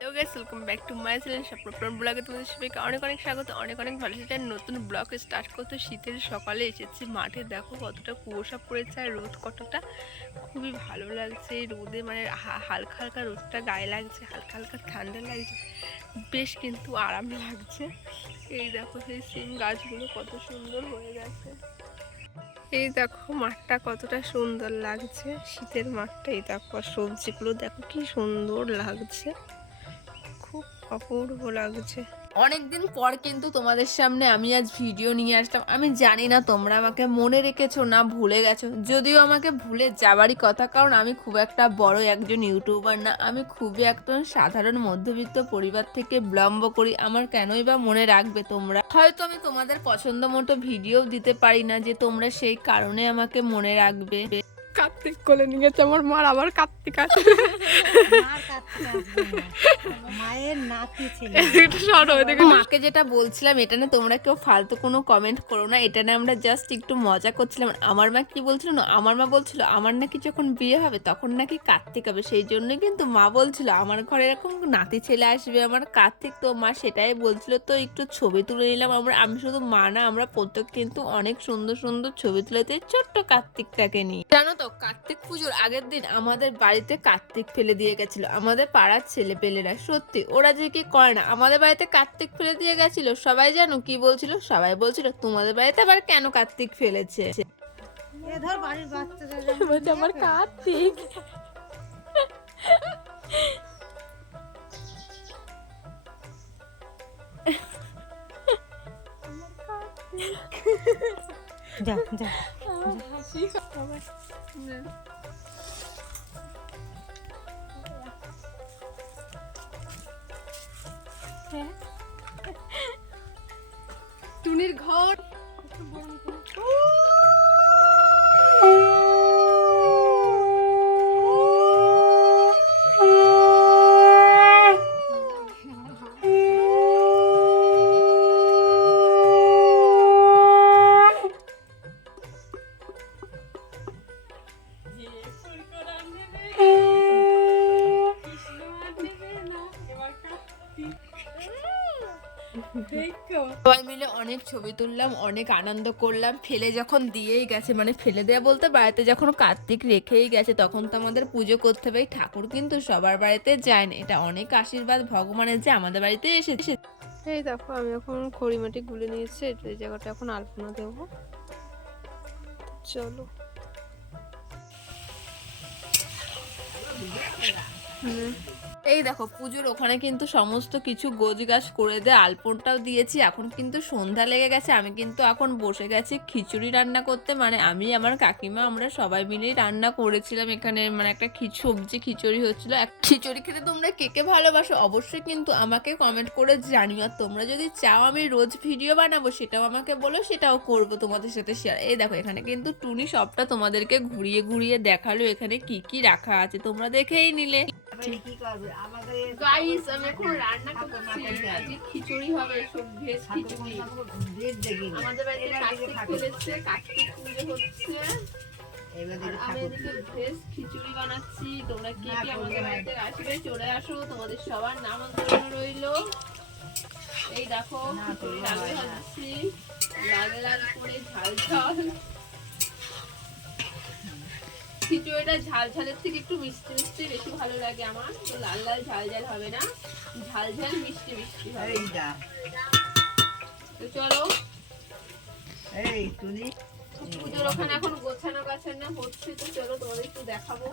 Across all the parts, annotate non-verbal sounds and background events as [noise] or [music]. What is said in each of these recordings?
Guys welcome back to my channel ব্লগে তোমাদের সবাইকে অনেক অনেক স্বাগত, অনেক অনেক ভালো। সেটা নতুন ব্লগ স্টার্ট করতে শীতের সকালে এসেছি, মাঠে দেখো কতটা কুয়াশা পড়েছে আর রোদ কতটা। খুবই ভালো লাগছে রোদে মানে হালকা হালকা রোদটা গায়ে লাগছে, হালকা হালকা ঠান্ডা লাগছে, বেশ কিন্তু আরাম লাগছে। এই দেখো সেই সিম গাছগুলো কত সুন্দর হয়ে গেছে। এই দেখো মাঠটা কতটা সুন্দর লাগছে, শীতের মাঠটা এই দেখো, আর সবজিগুলো দেখো কি সুন্দর লাগছে। অপূর্ব লাগছে। অনেকদিন পর কিন্তু তোমাদের সামনে আমি আজ ভিডিও নিয়ে আসলাম। আমি জানি না তোমরা আমাকে মনে রেখেছো না ভুলে গেছো। যদিও আমাকে ভুলে যাবারই কথা, কারণ আমি খুব একটা বড় একজন ইউটিউবার না। আমি খুবই একজন সাধারণ মধ্যবিত্ত পরিবার থেকে বিলম্ব করি। আমার কেনই বা মনে রাখবে তোমরা? হয়তো আমি তোমাদের পছন্দ মতো ভিডিও দিতে পারি না যে তোমরা সেই কারণে আমাকে মনে রাখবে। কার্তিক কোলে নিয়েছে আমার মার আবার কার্তিক আছে। মায়ের নাতি ছিল। মাকে যেটা বলছিলাম এটা না তোমরা কেউ ফালতু কোনো কমেন্ট করো না। এটা না আমরা জাস্ট একটু মজা করছিলাম। আমার মা কি বলছিল না? আমার মা বলছিল আমার নাকি যখন বিয়ে হবে তখন নাকি কার্তিক হবে। সেই জন্য কিন্তু মা বলছিল আমার ঘরে এরকম নাতি ছেলে আসবে আমার কার্তিক তো মা। সেটাই বলছিল। তো একটু ছবি তুলে নিলাম আমরা। আমি শুধু মা না আমরা প্রত্যেক কিন্তু অনেক সুন্দর সুন্দর ছবি তুলেতে ছোট্ট কার্তিকটাকে নিয়ে। জানো তো কার্তিক পুজোর আগের দিন আমাদের বাড়িতে কার্তিক ফেলে দিয়ে গেছিল। আমাদের পাড়ার ছেলে পেলেরা সত্যি ওরা যে কি করে না আমাদের বাড়িতে কার্তিক ফেলে দিয়ে গেছিল সবাই জানো কি বলছিল? সবাই বলছিল তোমাদের বাড়িতে আবার কেন কার্তিক ফেলেছে? এ ধর বাড়ির বাচ্চাদের বলছে আমার কার্তিক। যা যা টুনির ঘর [laughs] [laughs] মিলে অনেক ছবি তুললাম, অনেক আনন্দ করলাম। ফেলে যখন দিয়েই গেছে মানে ফেলে দেয়া বলতে বাড়িতে যখন কার্তিক রেখেই গেছে, তখন তো আমাদের পুজো করতে হবে। ঠাকুর কিন্তু সবার বাড়িতে যায় না। এটা অনেক আশীর্বাদ, ভগবানের যে আমাদের বাড়িতে এসেছে। এই দেখো, আমি এখন খড়িমাটি গুলে নিয়েছি, এই জায়গাটা এখন আলপনা দেবো। চলো। হুম। এই দেখো, পুজোর ওখানে কিন্তু সমস্ত কিছু গোছ গাছ করে দিয়ে আলপনটাও দিয়েছি, এখন কিন্তু সন্ধ্যা লেগে গেছে, আমি কিন্তু এখন বসে গেছি খিচুড়ি রান্না করতে মানে আমি, আমার কাকিমা, আমরা সবাই মিলেই রান্না করেছিলাম এখানে মানে একটা সবজি খিচুড়ি হচ্ছিল। খিচুড়ি খেতে তোমরা কে কে ভালোবাসো? অবশ্যই কিন্তু আমাকে কমেন্ট করে জানিও, আর তোমরা যদি চাও আমি রোজ ভিডিও বানাবো, সেটাও আমাকে বলো, সেটাও করব তোমাদের সাথে শেয়ার এই দেখো, এখানে কিন্তু টুনি সবটা তোমাদেরকে ঘুরিয়ে ঘুরিয়ে দেখাল, এখানে কি কি রাখা আছে, তোমরা দেখেই নিলে। গাইস আমি এখন রান্না করছি আজকে খিচুড়ি হবে সব ভেজ খিচুড়ি। আমাদের বাড়িতে কার্তিক ঠাকুর। কার্তিক পুজো হচ্ছে। এবার আর দিকে আমি এদিকে ভেজ খিচুড়ি বানাচ্ছি। তোমরা কে কে আমাদের বাড়িতে আসবে চলে আসো। তোমাদের সবার নামন্ত্রণ রইল। এই দেখো খিচুড়ি ভাজছি লাল লাল করে ঝাল ঝাল। খিচুড়িটা ঝাল ঝালের থেকে একটু মিষ্টি মিষ্টি বেশি ভালো লাগে আমার। তো লাল লাল ঝাল ঝাল হবে না। ঝাল ঝাল মিষ্টি মিষ্টি হবে। তো চলো। এই তুমি। পুজোর ওখানে এখন গোছানো গাছানো হচ্ছে তো চলো তোমাদের একটু দেখাবো।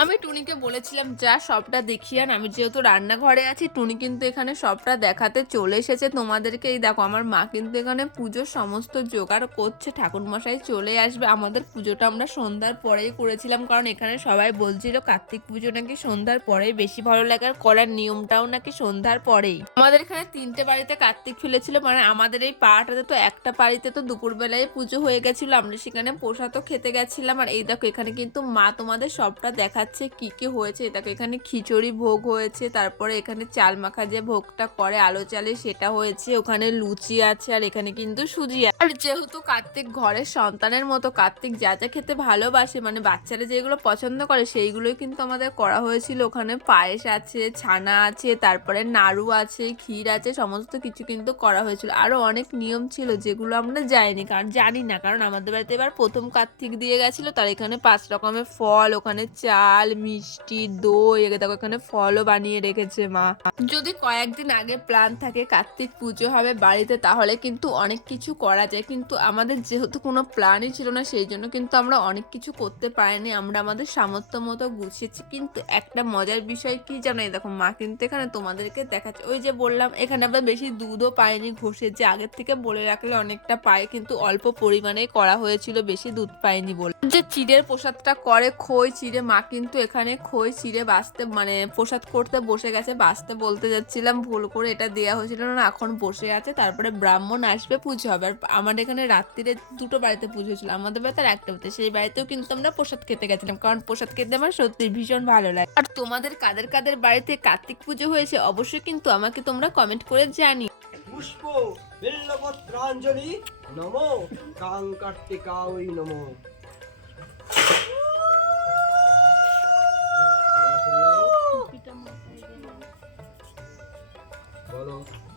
আমি টুনিকে বলেছিলাম, যা সবটা দেখিয়ান আমি যেহেতু রান্নাঘরে আছি, টুনি কিন্তু এখানে সবটা দেখাতে চলে এসেছে তোমাদেরকে। এই দেখো, আমার মা কিন্তু এখানে পুজোর সমস্ত জোগাড় করছে ঠাকুর মশাই চলে আসবে। আমাদের পুজোটা আমরা সন্ধ্যার পরেই করেছিলাম, কারণ এখানে সবাই বলছিল কার্তিক পুজো নাকি সন্ধ্যার পরেই বেশি ভালো লাগে, আর করার নিয়মটাও নাকি সন্ধ্যার পরেই। আমাদের এখানে তিনটে বাড়িতে কার্তিক ফেলেছিল মানে আমাদের এই পাড়াটাতে তো একটা বাড়িতে তো দুপুরবেলায় পুজো হয়ে গেছিল, আমরা সেখানে প্রসাদও খেতে গেছিলাম। আর এই দেখো, এখানে কিন্তু মা তোমাদের সবটা দেখাচ্ছে কি কি হয়েছে এটাকে এখানে খিচুড়ি ভোগ হয়েছে, তারপরে এখানে চাল মাখা যে ভোগটা করে, আলো চালে সেটা হয়েছে, ওখানে লুচি আছে, আর এখানে কিন্তু সুজি। আর যেহেতু কার্তিক ঘরের সন্তানের মতো, কার্তিক যা যা খেতে ভালোবাসে মানে বাচ্চারা যেগুলো পছন্দ করে, সেইগুলোই কিন্তু আমাদের করা হয়েছিল ওখানে পায়েস আছে, ছানা আছে, তারপরে নাড়ু আছে, ক্ষীর আছে, সমস্ত কিছু কিন্তু করা হয়েছিল আরও অনেক নিয়ম ছিল যেগুলো আমরা যাইনি কারণ জানি না, কারণ আমাদের বাড়িতে এবার প্রথম কার্তিক দিয়ে গেছিল, তার এখানে পাঁচ রকমের ফল, ওখানে চাল, মিষ্টি, দই এগে দেখো এখানে ফলও বানিয়ে রেখেছে মা। যদি কয়েকদিন আগে প্ল্যান থাকে কার্তিক পুজো হবে বাড়িতে, তাহলে কিন্তু অনেক কিছু করা যায়। কিন্তু আমাদের যেহেতু কোনো প্ল্যানই ছিল না, সেই জন্য কিন্তু আমরা অনেক কিছু করতে পারিনি। আমরা আমাদের সামর্থ্য মতো গুছিয়েছি। কিন্তু একটা মজার বিষয় কি জানো? দেখো, মা কিন্তু এখানে তোমাদেরকে দেখাচ্ছে। ওই যে বললাম, এখানে আমরা বেশি দুধও পাইনি ঘষে। যে আগের থেকে বলে রাখলে অনেকটা পায়, কিন্তু অল্প পরিমাণে করা হয়েছিল, বেশি দুধ পাইনি বলে। যে চিড়ের প্রসাদটা করে, খই চিড়ে মা কিন্তু এখানে খই চিড়ে বাঁচতে মানে প্রসাদ করতে বসে গেছে, বাঁচতে বলতে যাচ্ছিলাম, ভুল করে এটা দেওয়া হয়েছিল না, এখন বসে আছে, তারপরে ব্রাহ্মণ আসবে, পুজো হবে। আর আমার এখানে রাত্রিরে দুটো বাড়িতে পুজো হয়েছিল, আমাদের বাড়িতে আর একটা বাড়িতে, সেই বাড়িতেও কিন্তু আমরা প্রসাদ খেতে গেছিলাম, কারণ প্রসাদ খেতে আমার সত্যি ভীষণ ভালো লাগে। আর তোমাদের কাদের কাদের বাড়িতে কার্তিক পুজো হয়েছে, অবশ্যই কিন্তু আমাকে তোমরা কমেন্ট করে জানি পুষ্প, বিল্লপত্রাঞ্জলি, নম, কাং কার্তিকাওই নম।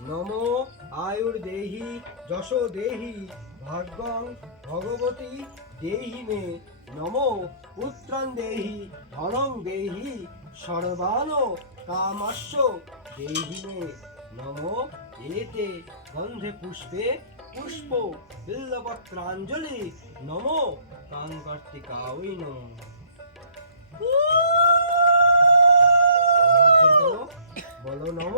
নম আয়ুর দেহি যশ দেহি ভাগ্যং ভগবতী দেহি মে। নম পুত্রাং দেহি ধনং দেহি সর্বান কামাস্য দেহি মে। নম এতে গন্ধে পুষ্পে পুষ্প বিল্লপত্রাঞ্জলি। নম কাং কার্তিকাওই নম বলো নম।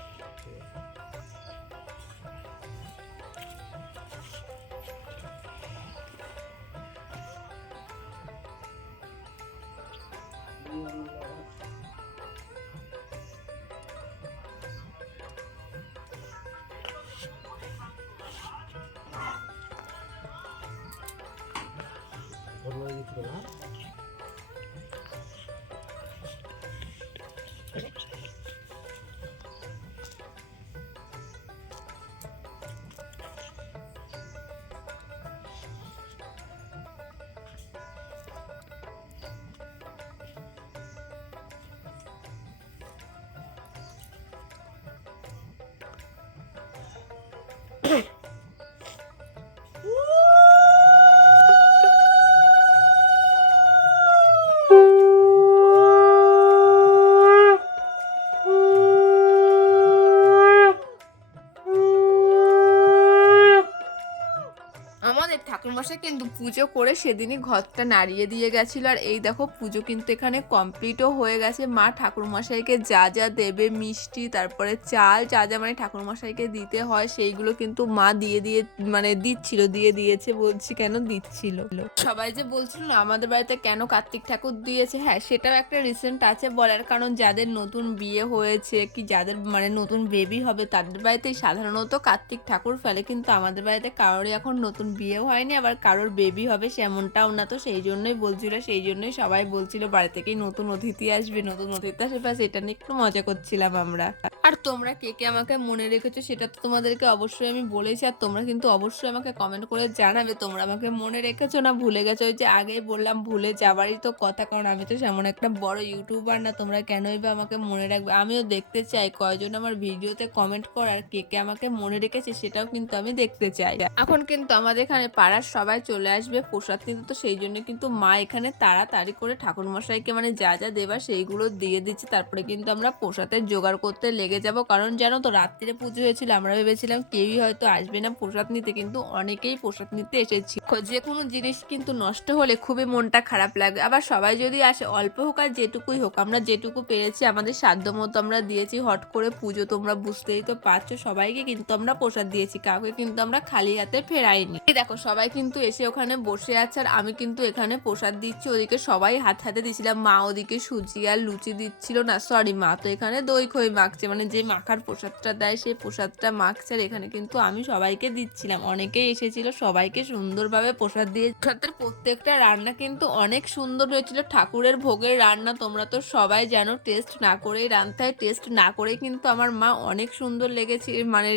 Okay. [coughs] পুজো করে সেদিনই ঘরটা নাড়িয়ে দিয়ে গেছিল। আর এই দেখো, পুজো কিন্তু এখানে কমপ্লিটও হয়ে গেছে। মা ঠাকুরমশাইকে যা যা দেবে, মিষ্টি, তারপরে চাল, যা যা মানে ঠাকুরমশাইকে দিতে হয়, সেইগুলো কিন্তু মা দিয়ে দিয়ে মানে দিচ্ছিল, দিয়ে দিয়েছে বলছি কেন? দিচ্ছিল। সবাই যে বলছিল আমাদের বাড়িতে কেন কার্তিক ঠাকুর দিয়েছে? হ্যাঁ সেটাও একটা রিসেন্ট আছে বলার কারণ, যাদের নতুন বিয়ে হয়েছে কি যাদের মানে নতুন বেবি হবে, তাদের বাড়িতেই সাধারণত কার্তিক ঠাকুর ফেলে। কিন্তু আমাদের বাড়িতে কারোরই এখন নতুন বিয়েও হয়নি, আবার কারোর বেবি হবে সেমনটাও না, তো সেই জন্যই বলছিল, সেই জন্যই সবাই বলছিল, বাড়ি থেকেই নতুন অতিথি আসবে, নতুন অতিথি আসবে ব্যাস এটা নিয়ে একটু মজা করছিলাম আমরা। আর তোমরা কে কে আমাকে মনে রেখেছো সেটা তো তোমাদেরকে অবশ্যই আমি বলেছি, আর তোমরা কিন্তু অবশ্যই আমাকে কমেন্ট করে জানাবে, তোমরা আমাকে মনে রেখেছো না ভুলে গেছো? যে আগেই বললাম, ভুলে যাবারই তো কথা, কারণ আমি তো সেমন একটা বড় ইউটিউবার না, তোমরা কেনই বা আমাকে মনে রাখবে? আমিও দেখতে চাই, কয়জন আমার ভিডিওতে কমেন্ট করার কে কে আমাকে মনে রেখেছে সেটাও কিন্তু আমি দেখতে চাই। এখন কিন্তু আমাদের এখানে পাড়ার সবাই চলে আসবে প্রসাদ কিন্তু তো সেই জন্য কিন্তু মা এখানে তাড়াতাড়ি করে ঠাকুর মশাইকে মানে যা যা দেবার সেইগুলো দিয়ে দিচ্ছে। তারপরে কিন্তু আমরা প্রসাদের জোগাড় করতে লেগে যাব। কারণ জানো তো রাত্রিরে পুজো হয়েছিল, আমরা ভেবেছিলাম কেউই হয়তো আসবে না প্রসাদ নিতে, কিন্তু অনেকেই প্রসাদ নিতে এসেছি। যে কোনো জিনিস কিন্তু নষ্ট হলে খুবই মনটা খারাপ লাগে। আবার সবাই যদি আসে, অল্প হোক আর যেটুকুই হোক, আমরা যেটুকু পেরেছি, আমাদের সাধ্য মতো আমরা দিয়েছি, হট করে পুজো তোমরা বুঝতেই তো পারছ, সবাইকে কিন্তু আমরা প্রসাদ দিয়েছি, কাউকে কিন্তু আমরা খালি হাতে ফেরাইনি। দেখো সবাই কিন্তু এসে ওখানে বসে আছে আর আমি কিন্তু এখানে প্রসাদ দিচ্ছি। ওদিকে সবাই হাত হাতে দিছিলাম মা ওদিকে সুজি আর লুচি দিচ্ছিল না। সরি মা তো এখানে দই খই মাখছে। মানে যে মাখার প্রসাদটা দেয়, সেই প্রসাদটা মাখছে। আর এখানে কিন্তু আমি সবাইকে দিচ্ছিলাম। অনেকেই এসেছিল, সবাইকে সুন্দরভাবে প্রসাদ দিয়ে প্রসাদের প্রত্যেকটা রান্না কিন্তু অনেক সুন্দর হয়েছিল। ঠাকুরের ভোগের রান্না তোমরা তো সবাই জানো। টেস্ট না করেই রান্নতে হয় টেস্ট না করেই কিন্তু আমার মা অনেক সুন্দর লেগেছে মানে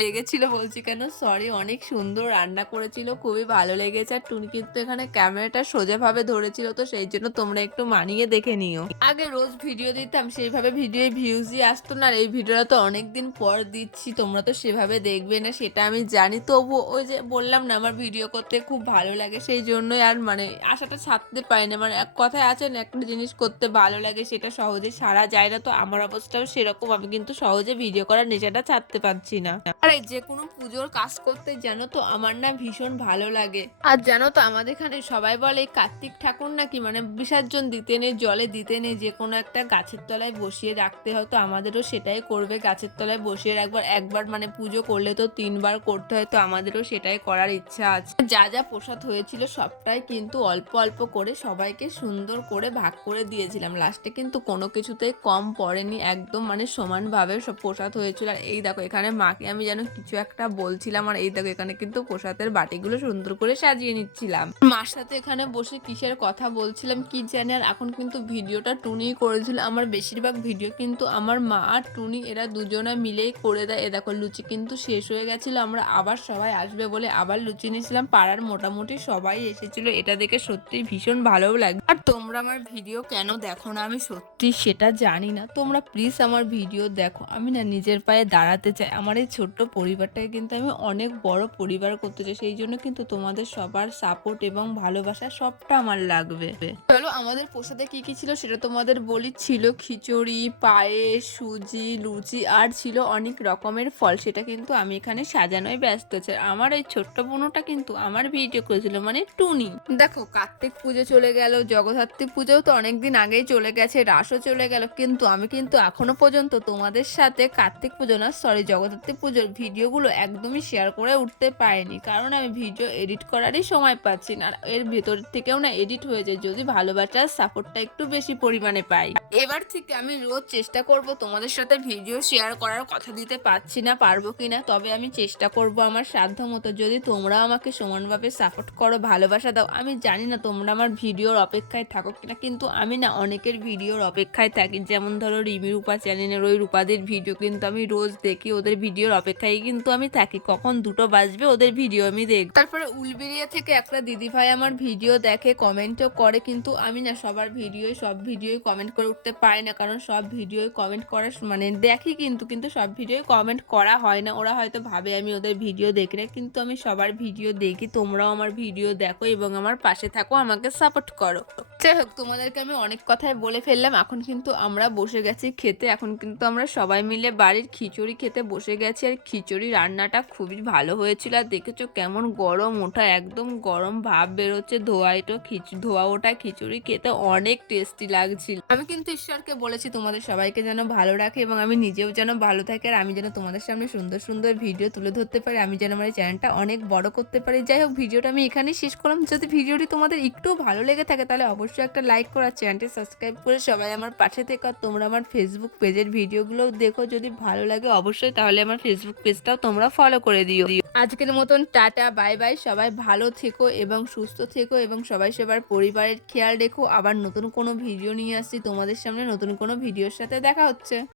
লেগেছিল বলছি কেন? সরি অনেক সুন্দর রান্না করেছিল। খুবই ভালো লেগেছে। আর টুনি কিন্তু এখানে ক্যামেরাটা সোজাভাবে ধরেছিল, তো সেই জন্য তোমরা একটু মানিয়ে দেখে নিও। আগে রোজ ভিডিও দিতাম, সেইভাবে ভিডিও ভিউজই আসতো না এই ভিডিওটা তো অনেকদিন পর দিচ্ছি, তোমরা তো সেভাবে দেখবে না, সেটা আমি জানি। তবু ওই যে বললাম না, আমার ভিডিও করতে খুব ভালো লাগে, সেই জন্যই আর মানে আশাটা ছাড়তে পারি না। মানে এক কথায় আছে না, একটা জিনিস করতে ভালো লাগে, সেটা সহজে সারা যায় না, তো আমার অবস্থাও সেরকম, আমি কিন্তু সহজে ভিডিও করার নেশাটা ছাড়তে পারছি না। আর যে কোনো পুজোর কাজ করতে জানো তো, আমার না ভীষণ ভালো লাগে। আর জানো তো, আমাদের এখানে সবাই বলে কার্তিক ঠাকুর নাকি মানে বিসর্জন দিতে নেই, জলে দিতে নেই, যে কোনো একটা গাছের তলায় বসিয়ে রাখতে হয়, তো আমাদেরও সেটাই করবে, গাছের তলায় বসিয়ে রাখবার, একবার মানে পুজো করলে তো তিনবার করতে হয়, তো আমাদেরও সেটাই করার ইচ্ছা আছে। যা যা প্রসাদ হয়েছিল সবটাই কিন্তু অল্প অল্প করে সবাইকে সুন্দর করে ভাগ করে দিয়েছিলাম। লাস্টে কিন্তু কোনো কিছুতেই কম পড়েনি, একদম মানে সমানভাবে সব প্রসাদ হয়েছিল। আর এই দেখো, এখানে মাকে আমি যেন কিছু একটা বলছিলাম, আর এই দেখো, এখানে কিন্তু প্রসাদের বাটিগুলো সুন্দর করে সাজিয়ে নিচ্ছিলাম। মার সাথে এখানে বসে কিসের কথা বলছিলাম কি জানি আর এখন কিন্তু ভিডিওটা টুনি করেছিল। আমার বেশিরভাগ ভিডিও কিন্তু আমার মা আর টুনি এরা দুজনে মিলেই করে দেয়। এ দেখো, লুচি কিন্তু শেষ হয়ে গেছিল। আমরা আবার সবাই আসবে বলে আবার লুচি নিয়েছিলাম। পাড়ার মোটামুটি সবাই এসেছিল। এটা দেখে সত্যি ভীষণ ভালোও লাগে আর তোমরা আমার ভিডিও কেন দেখো না? আমি সত্যি সেটা জানি না। তোমরা প্লিজ আমার ভিডিও দেখো। আমি না নিজের পায়ে দাঁড়াতে চাই। আমার এই ছোট্ট পরিবারটাকে কিন্তু আমি অনেক বড় পরিবার করতে চাই। সেই জন্য কিন্তু তোমাদের সবার সাপোর্ট এবং ভালোবাসা সবটা আমার লাগবে। চলো, আমাদের প্রসাদে কি কি ছিল সেটা তোমাদের বলি। ছিল খিচুড়ি, পায়েস, সুজি, লুচি, আর ছিল অনেক রকমের ফল। সেটা কিন্তু আমি এখানে সাজানোয় ব্যস্ত আছি। আমার এই ছোট্ট বোনটা কিন্তু আমার ভিডিও করেছিল মানে টুনি। দেখো, কার্তিক পুজো চলে গেল, জগদ্ধাত্রী পুজোও তো অনেকদিন আগেই চলে গেছে, রাসও চলে গেল। কিন্তু আমি কিন্তু এখনও পর্যন্ত তোমাদের সাথে কার্তিক পুজো না সরি জগদ্ধাত্রী পুজোর ভিডিওগুলো একদমই শেয়ার করে উঠতে পারিনি। কারণ আমি ভিডিও এডিট করারই সময় পাচ্ছি না। এর ভেতর থেকেও না এডিট হয়ে যায়। যদি ভালোবাসার সাপোর্টটা একটু বেশি পরিমাণে পাই। এবার থেকে আমি রোজ চেষ্টা করব তোমাদের সাথে ভিডিও শেয়ার করার কথা দিতে পারছি না, পারব কি না তবে আমি চেষ্টা করব আমার সাধ্য মতো যদি তোমরা আমাকে সমানভাবে সাপোর্ট করো, ভালোবাসা দাও, আমি জানি না তোমরা আমার ভিডিওর অপেক্ষায় থাকো কিনা। কিন্তু আমি না অনেকের ভিডিওর অপেক্ষায় থাকি। যেমন ধরো রিমি রূপা চ্যানেলের ওই রূপাদের ভিডিও কিন্তু আমি রোজ দেখি ওদের ভিডিওর অপেক্ষায় কিন্তু আমি থাকি। কখন দুটো বাজবে ওদের ভিডিও আমি দেখ তারপরে উলবেরিয়া থেকে একটা দিদি ভাই আমার ভিডিও দেখে, কমেন্টও করে, কিন্তু আমি না সবার ভিডিওই, সব ভিডিওই কমেন্ট করে উঠতে পারি না। কারণ সব ভিডিওই কমেন্ট করার মানে দেখি কিন্তু কিন্তু সব ভিডিওই কমেন্ট করা হয় না। ওরা হয়তো ভাবে আমি ওদের ভিডিও দেখি না, কিন্তু আমি সবার ভিডিও দেখি। তোমরাও আমার ভিডিও দেখো এবং আমার পাশে থাকো, আমাকে সাপোর্ট করো। যাই হোক, তোমাদেরকে আমি অনেক কথাই বলে ফেললাম। এখন কিন্তু আমরা বসে গেছি খেতে। এখন কিন্তু আমরা সবাই মিলে বাড়ির খিচুড়ি খেতে বসে গেছি। আর খিচুড়ি রান্নাটা খুবই ভালো হয়েছিল। আর দেখেছ কেমন গরম ওঠা, একদম গরম ভাব বেরোচ্ছে। ধোয়াইটো খিচু, ধোয়া ওটা খিচুড়ি খেতে অনেক টেস্টি লাগছিল। আমি কিন্তু ঈশ্বরকে বলেছি, তোমাদের সবাইকে যেন ভালো রাখে এবং আমি নিজেও যেন ভালো থাকি। আর আমি যেন তোমাদের সামনে সুন্দর সুন্দর ভিডিও তুলে ধরতে পারি। আমি যেন আমার চ্যানেলটা অনেক বড় করতে পারি। যাই হোক ভিডিওটা আমি এখানেই শেষ করলাম। যদি ভিডিওটি তোমাদের একটু ভালো লেগে থাকে, তাহলে অবশ্যই একটা লাইক করা চ্যানেলটি সাবস্ক্রাইব করে সবাই আমার পাশে থেকে। আর তোমরা আমার ফেসবুক পেজের ভিডিওগুলো দেখো। যদি ভালো লাগে অবশ্যই তাহলে আমার ফেসবুক পেজটাও তোমরা ফলো করে দিও। আজকের মতন টাটা বাই বাই সবাই ভালো থেকো এবং সুস্থ থেকো এবং সবাই সবার পরিবারের খেয়াল রেখো। আবার নতুন কোনো ভিডিও নিয়ে আসছি। তোমাদের সামনে নতুন কোনো ভিডিওর সাথে দেখা হচ্ছে।